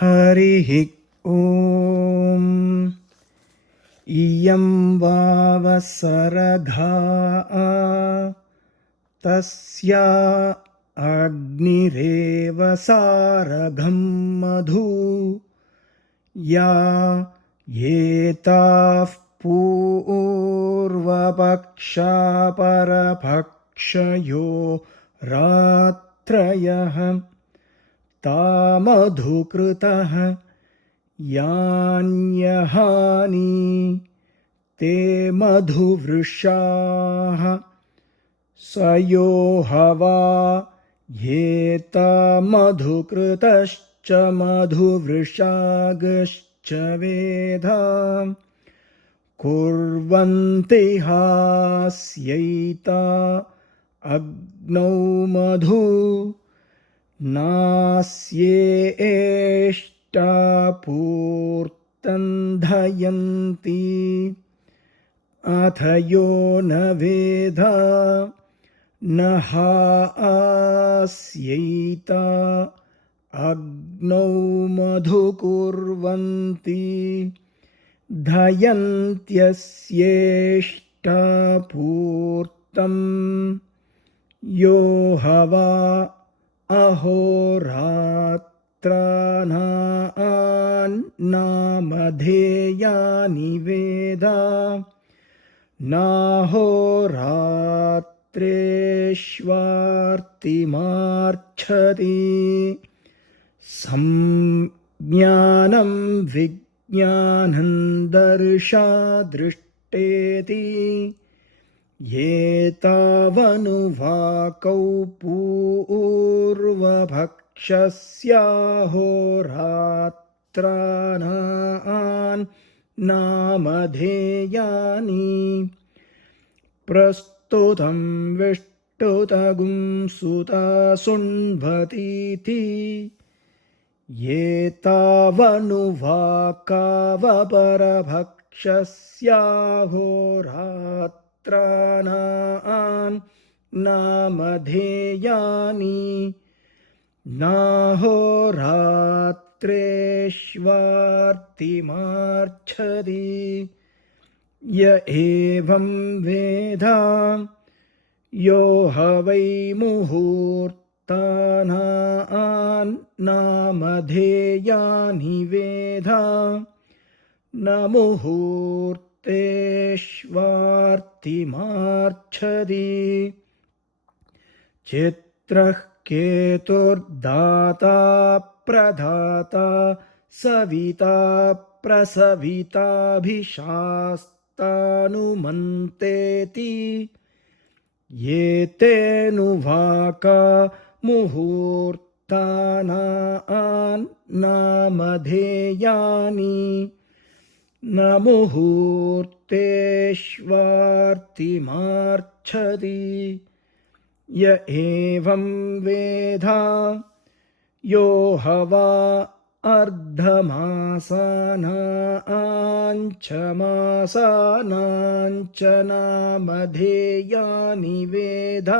हरिः ॐ। इयं वावसरघा तस्या अग्निरेव सारघं मधु या येताः पूर्वपक्षा परपक्षयो रात्रयः तामधुकृतः यान्यहानि ते मधुवृषाः स यो हवा येतामधुकृतश्च मधुवृषागश्च वेधा कुर्वन्ति हास्यैता अग्नौ मधु नास्येष्टापूर्तन्धयन्ति अथ यो न वेदा न हास्यैता अग्नौ मधु कुर्वन्ति धयन्त्यस्येष्टापूर्तं यो हवा अहोरात्रानामधेयानि वेदा नाहोरात्रेष्वार्तिमार्च्छति संज्ञानं विज्ञानं दर्शादृष्टेति एतावनुवाकौ पूर्वपक्षस्याहोरात्राणां नामधेयानि प्रस्तुतं विष्टुतगुं सुतसुण्वतीति एतावनुवाकावपरभक्षस्याहोरात्राणां नामधेयानि नाहोरात्रेष्वार्तिमार्च्छति य एवं वेद यो ह वै मुहूर्तानां नामधेयानि वेद न मुहूर्तेष्वार्तिमार्च्छति चित्रः केतुर्दाता प्रदाता सविता प्रसविताभिशास्तानुमन्तेति एतेनुवाका मुहूर्तानां नामधेयानि न मुहूर्तेष्वार्तिमार्च्छति य एवं वेद यो ह वा अर्धमासानां च मासानां च नामधेयानि वेद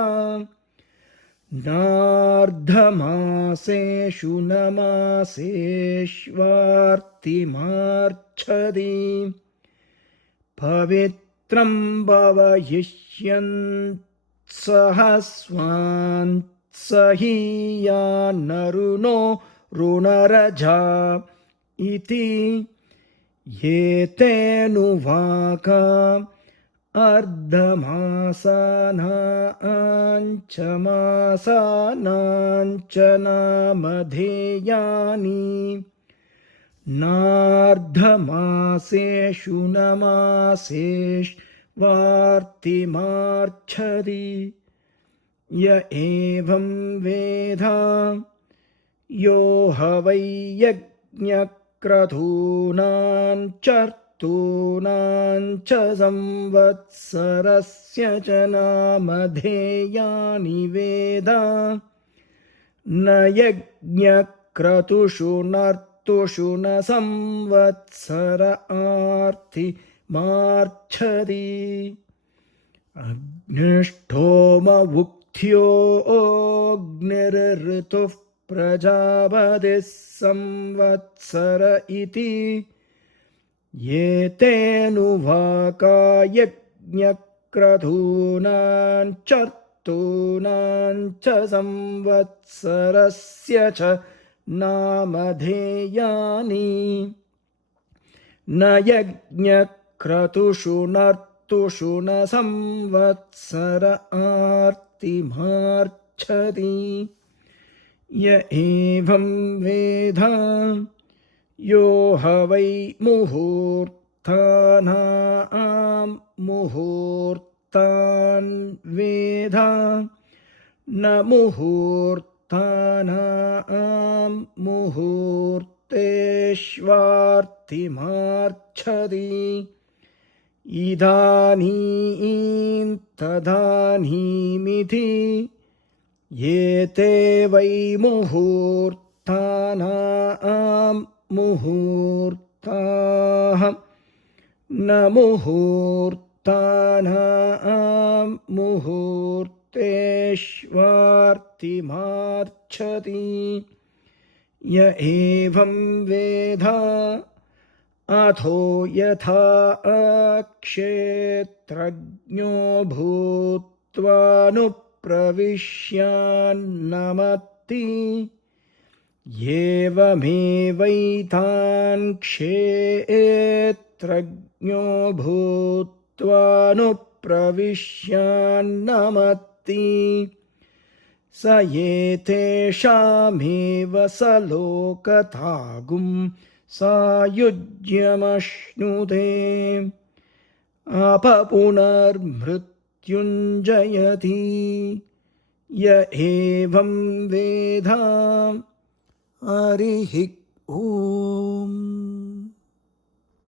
नार्धमासेषु न मासेष्वार्तिमार्च्छति पवित्रं भवयिष्यन् सहीयान्नरुणो ऋणरजा इति एतेनुवाका अर्धमासानां च मासानां च नामधेयानि नार्धमासेषु न मासेष्वार्तिमार्च्छति य एवं वेद यो ह वै यज्ञक्रतूनां चर्तूनां च संवत्सरस्य च नामधेयानि वेद न यज्ञक्रतुषु नर्तुषु न संवत्सर आर्तिमार्च्छति अग्निष्ठोमवुक्थ्योऽग्निर्ऋतुः प्रजापतिः संवत्सर इति एतेनुवाका यज्ञक्रतूनाञ्चर्तूनां च संवत्सरस्य च नामधेयानि न यज्ञक्रतुषु नर्तुषु न संवत्सर आर्तिमार्च्छति य एवं वेद यो ह वै मुहूर्तानां मुहूर्तान् वेद न मुहूर्तानां मुहूर्तेष्वार्तिमार्च्छति इदानीं तदानीमिति एते वै मुहूर्तानां मुहूर्ताः न मुहूर्तानां मुहूर्तेष्वार्तिमार्च्छति य एवं वेद अथो यथा क्षेत्रज्ञो भूत्वानुप्रविश्यान्नमत्ति एवमेवैतान् क्षेत्रज्ञो भूत्वानुप्रविश्यान्नमत्ति स एतेषामेव स लोकतागुं सायुज्यमश्नुते अपपुनर्मृत्युञ्जयति य एवं वेद हरिः ॐ।